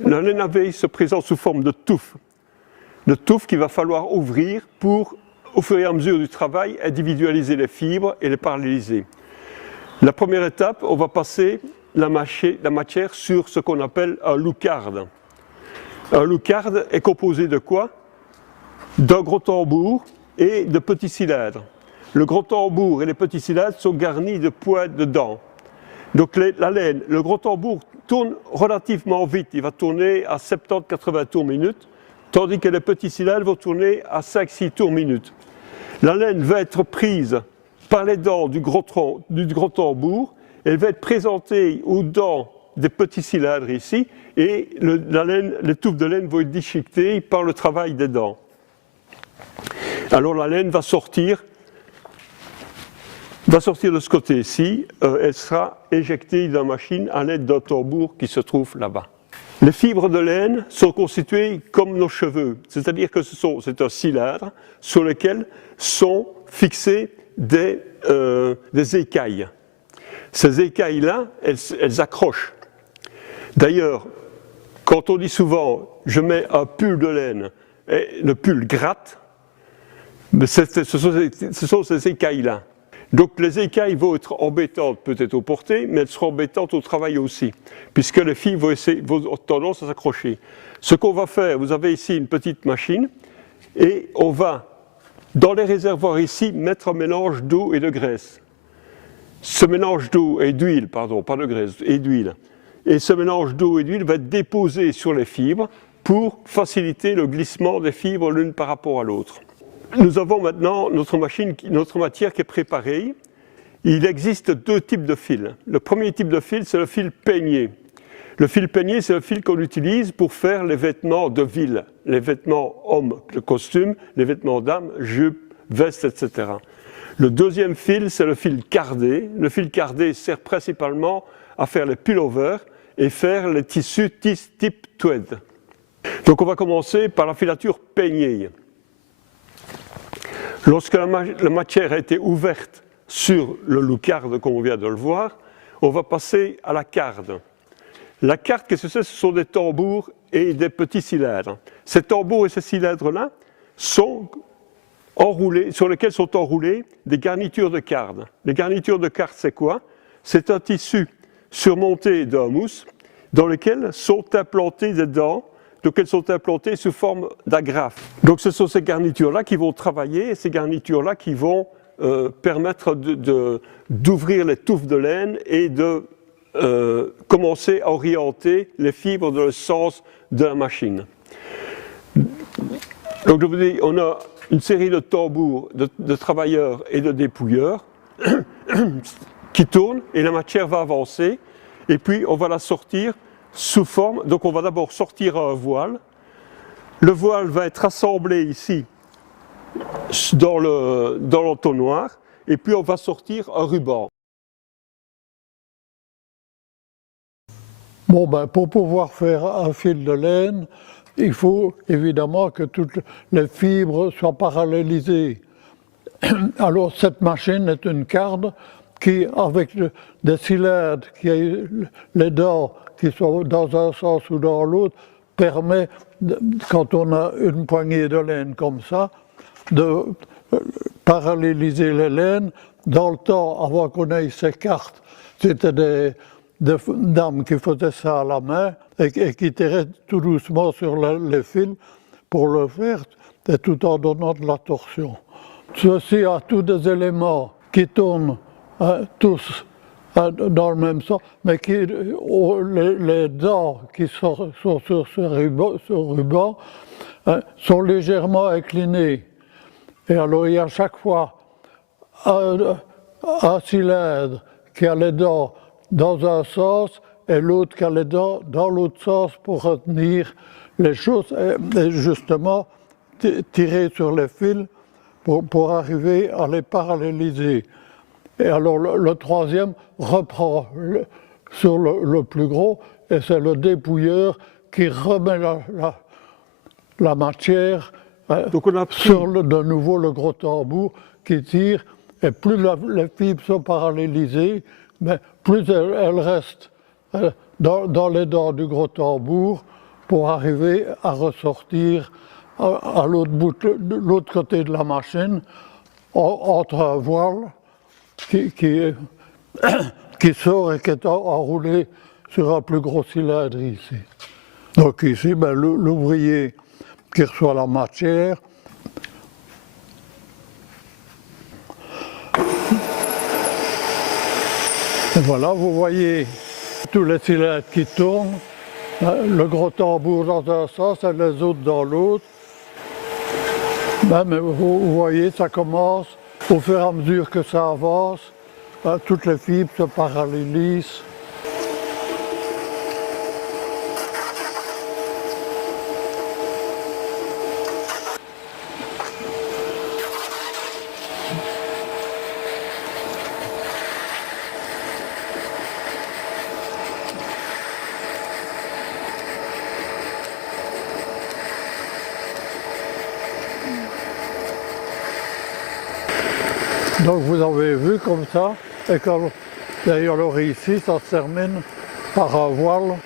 La laine à veille se présente sous forme de touffe. De touffe qu'il va falloir ouvrir pour, au fur et à mesure du travail, individualiser les fibres et les paralléliser. La première étape, on va passer la matière sur ce qu'on appelle un loucarde. Un loucarde est composé de quoi? D'un gros tambour et de petits cylindres. Le gros tambour et les petits cylindres sont garnis de pointes de dents. Donc la laine, le gros tambour tourne relativement vite, il va tourner à 70-80 tours minute, tandis que les petits cylindres vont tourner à 5-6 tours minute. La laine va être prise par les dents du gros tambour, elle va être présentée aux dents des petits cylindres ici, et les touffes de laine vont être déchiquetées par le travail des dents. Alors la laine va sortir de ce côté-ci, elle sera éjectée dans la machine à l'aide d'un tambour qui se trouve là-bas. Les fibres de laine sont constituées comme nos cheveux, c'est-à-dire que c'est un cylindre sur lequel sont fixées des écailles. Ces écailles-là, elles accrochent. D'ailleurs, quand on dit souvent « je mets un pull de laine », et le pull gratte, ce sont ces écailles-là. Donc les écailles vont être embêtantes peut-être au porté, mais elles seront embêtantes au travail aussi, puisque les fibres vont avoir tendance à s'accrocher. Ce qu'on va faire, vous avez ici une petite machine, et on va, dans les réservoirs ici, mettre un mélange d'eau et de graisse. Ce mélange d'eau et d'huile, pardon, pas de graisse, et d'huile. Et ce mélange d'eau et d'huile va être déposé sur les fibres pour faciliter le glissement des fibres l'une par rapport à l'autre. Nous avons maintenant notre matière qui est préparée. Il existe deux types de fils. Le premier type de fil, c'est le fil peigné. Le fil peigné, c'est le fil qu'on utilise pour faire les vêtements de ville, les vêtements hommes, le costume, les vêtements dames, jupes, vestes, etc. Le deuxième fil, c'est le fil cardé. Le fil cardé sert principalement à faire les pullovers et faire les tissus type tweed. Donc on va commencer par la filature peignée. Lorsque la matière a été ouverte sur le loucarde, comme on vient de le voir, on va passer à la carde. La carde, qu'est-ce que c'est? Ce sont des tambours et des petits cylindres. Ces tambours et ces cylindres-là sont enroulés, sur lesquels sont enroulées des garnitures de carde. Les garnitures de carde, c'est quoi? C'est un tissu surmonté d'un mousse dans lequel sont implantées des dents, donc elles sont implantées sous forme d'agrafe. Donc ce sont ces garnitures-là qui vont travailler, et ces garnitures-là qui vont permettre d'ouvrir les touffes de laine et de commencer à orienter les fibres dans le sens de la machine. Donc je vous dis, on a une série de tambours, de travailleurs et de dépouilleurs qui tournent et la matière va avancer et puis on va la sortir sous forme, donc on va d'abord sortir un voile. Le voile va être assemblé ici dans l'entonnoir et puis on va sortir un ruban. Bon, ben, pour pouvoir faire un fil de laine, il faut évidemment que toutes les fibres soient parallélisées. Alors cette machine est une carde qui, avec des cylindres, qui a les dents qui sont dans un sens ou dans l'autre, permet, quand on a une poignée de laine comme ça, de paralléliser les laines. Dans le temps, avant qu'on ait ces cartes, c'était des dames qui faisaient ça à la main et qui tiraient tout doucement sur les fils pour le faire, et tout en donnant de la torsion. Ceci a tous des éléments qui tournent tous dans le même sens, mais les dents qui sont sur ce ruban sont légèrement inclinées. Et alors il y a chaque fois un cylindre qui a les dents dans un sens et l'autre qui a les dents dans l'autre sens pour retenir les choses et justement tirer sur les fils pour arriver à les paralléliser. Et alors le troisième reprend sur le plus gros et c'est le dépouilleur qui remet la matière donc on a sur de nouveau le gros tambour qui tire et plus les fibres sont parallélisées, mais plus elles restent dans les dents du gros tambour pour arriver à ressortir à l'autre côté de la machine, entre un voile qui sort et qui est enroulé sur un plus gros cylindre ici. Donc ici, ben, l'ouvrier qui reçoit la matière, et voilà, vous voyez tous les cylindres qui tournent, le gros tambour dans un sens et les autres dans l'autre. Ben, mais vous voyez, ça commence, au fur et à mesure que ça avance, ben, toutes les fibres se parallélisent. Donc vous avez vu comme ça, et comme d'ailleurs ici, ça se termine par un voile